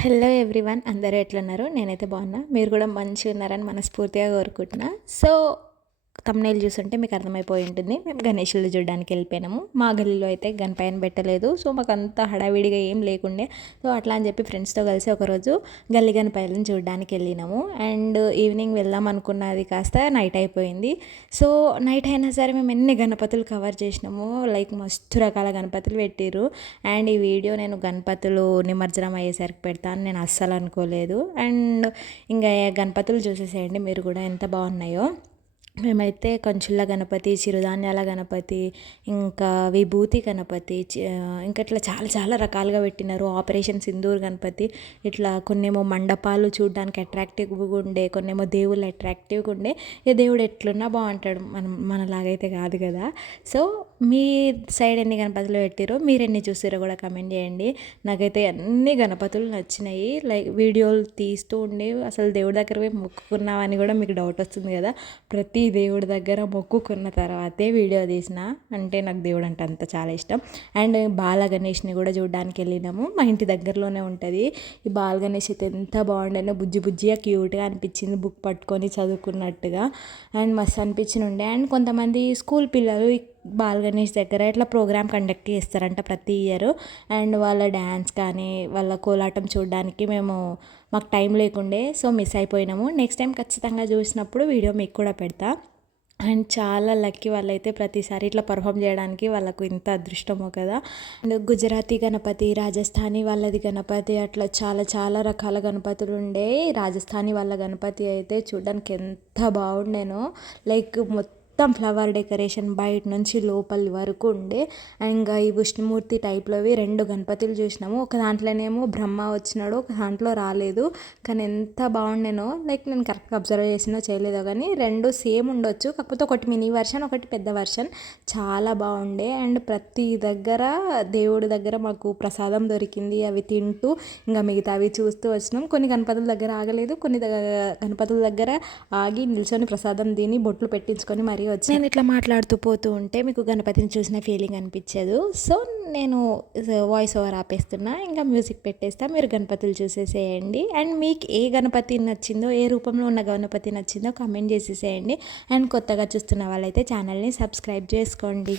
Hello everyone అందరూ ఎట్లున్నారు? నేనైతే బాగున్నా. మీరు కూడా మంచిగా ఉన్నారని మనస్ఫూర్తిగా కోరుకుంటున్నా. సో తమ్నైల్ చూస్తుంటే మీకు అర్థమైపోయి ఉంటుంది. మేము గణేషులు చూడడానికి వెళ్ళిపోయినాము. మా గల్లీలో అయితే గణపైన పెట్టలేదు. సో మాకు అంత హడావిడిగా ఏం లేకుండే. సో అట్లా అని చెప్పి ఫ్రెండ్స్తో కలిసి ఒకరోజు గల్లీ గణపైలను చూడడానికి వెళ్ళినాము. అండ్ ఈవినింగ్ వెళ్దాం అనుకున్నది కాస్త నైట్ అయిపోయింది. సో నైట్ అయినా సరే మేము ఎన్ని గణపతులు కవర్ చేసినాము లైక్ మస్తు రకాల గణపతులు పెట్టిర్రు. అండ్ ఈ వీడియో నేను గణపతులు నిమజ్జనం అయ్యేసరికి పెడతాను. నేను అస్సలు అనుకోలేదు. అండ్ ఇంకా గణపతులు చూసేసేయండి. మీరు కూడా ఎంత బాగున్నాయో. మేమైతే కంచుల గణపతి చిరుధాన్యాల గణపతి ఇంకా విభూతి గణపతి ఇంకా ఇట్లా చాలా చాలా రకాలుగా పెట్టినారు. ఆపరేషన్ సింధూర్ గణపతి ఇట్లా కొన్నేమో మండపాలు చూడడానికి అట్రాక్టివ్గా ఉండే కొన్నేమో దేవుళ్ళు అట్రాక్టివ్గా ఉండే. ఏ దేవుడు ఎట్లున్నా బాగుంటాడు. మనం మనలాగైతే కాదు కదా. సో మీ సైడ్ ఎన్ని గణపతులు పెట్టారో మీరు ఎన్ని చూసారో కూడా కమెంట్ చేయండి. నాకైతే అన్ని గణపతులు నచ్చినాయి. లైక్ వీడియోలు తీస్తూ ఉండి అసలు దేవుడి దగ్గర పోయి మొక్కుకున్నామని కూడా మీకు డౌట్ వస్తుంది కదా. ప్రతి ఈ దేవుడి దగ్గర మొక్కుకున్న తర్వాతే వీడియో తీసిన. అంటే నాకు దేవుడు అంటే అంత చాలా ఇష్టం. అండ్ బాల గణేష్ని కూడా చూడడానికి వెళ్ళినాము. మా ఇంటి దగ్గరలోనే ఉంటుంది. ఈ బాల గణేష్ అయితే ఎంత బాగుండేనో బుజ్జి బుజ్జిగా క్యూట్గా అనిపించింది బుక్ పట్టుకొని చదువుకున్నట్టుగా. అండ్ మస్తు అనిపించిన ఉండే. అండ్ కొంతమంది స్కూల్ పిల్లలు బాల్ గణేష్ దగ్గర ఇట్లా ప్రోగ్రామ్ కండక్ట్ చేస్తారంట ప్రతి ఇయర్. అండ్ వాళ్ళ డ్యాన్స్ కానీ వాళ్ళ కోలాటం చూడడానికి మేము మాకు టైం లేకుండే సో మిస్ అయిపోయినాము. నెక్స్ట్ టైం ఖచ్చితంగా చూసినప్పుడు వీడియో మీకు కూడా పెడతా. అండ్ చాలా లక్కీ వాళ్ళైతే ప్రతిసారి ఇట్లా పర్ఫామ్ చేయడానికి వాళ్ళకు ఇంత అదృష్టమో కదా. అండ్ గుజరాతీ గణపతి రాజస్థానీ వాళ్ళది గణపతి అట్లా చాలా చాలా రకాల గణపతులు ఉండే. రాజస్థానీ వాళ్ళ గణపతి అయితే చూడడానికి ఎంత బాగుండేనో. లైక్ మొత్తం మొత్తం ఫ్లవర్ డెకరేషన్ బయట నుంచి లోపలి వరకు ఉండే. ఇంకా ఈ విష్ణుమూర్తి టైప్లోవి రెండు గణపతులు చూసినాము. ఒక దాంట్లోనేమో బ్రహ్మ వచ్చినాడు ఒక దాంట్లో రాలేదు. కానీ ఎంత బాగుండేనో లైక్ నేను కరెక్ట్గా అబ్జర్వ్ చేసినో చేయలేదో కానీ రెండు సేమ్ ఉండొచ్చు. కాకపోతే ఒకటి మినీ వర్షన్ ఒకటి పెద్ద వర్షన్ చాలా బాగుండే. అండ్ ప్రతి దగ్గర దేవుడి దగ్గర మాకు ప్రసాదం దొరికింది. అవి తింటూ ఇంకా మిగతా అవి చూస్తూ వచ్చినాం. కొన్ని గణపతుల దగ్గర ఆగలేదు. కొన్ని గణపతుల దగ్గర ఆగి నిల్చొని ప్రసాదం తిని బొట్లు పెట్టించుకొని మరీ వచ్చి నేను ఇట్లా మాట్లాడుతూ పోతూ ఉంటే మీకు గణపతిని చూసిన ఫీలింగ్ అనిపించదు. సో నేను వాయిస్ ఓవర్ ఆపేస్తున్నా. ఇంకా మ్యూజిక్ పెట్టేస్తా. మీరు గణపతులు చూసేసేయండి. అండ్ మీకు ఏ గణపతి నచ్చిందో ఏ రూపంలో ఉన్న గణపతి నచ్చిందో కామెంట్ చేసేసేయండి. అండ్ కొత్తగా చూస్తున్న వాళ్ళైతే ఛానల్ని సబ్స్క్రైబ్ చేసుకోండి.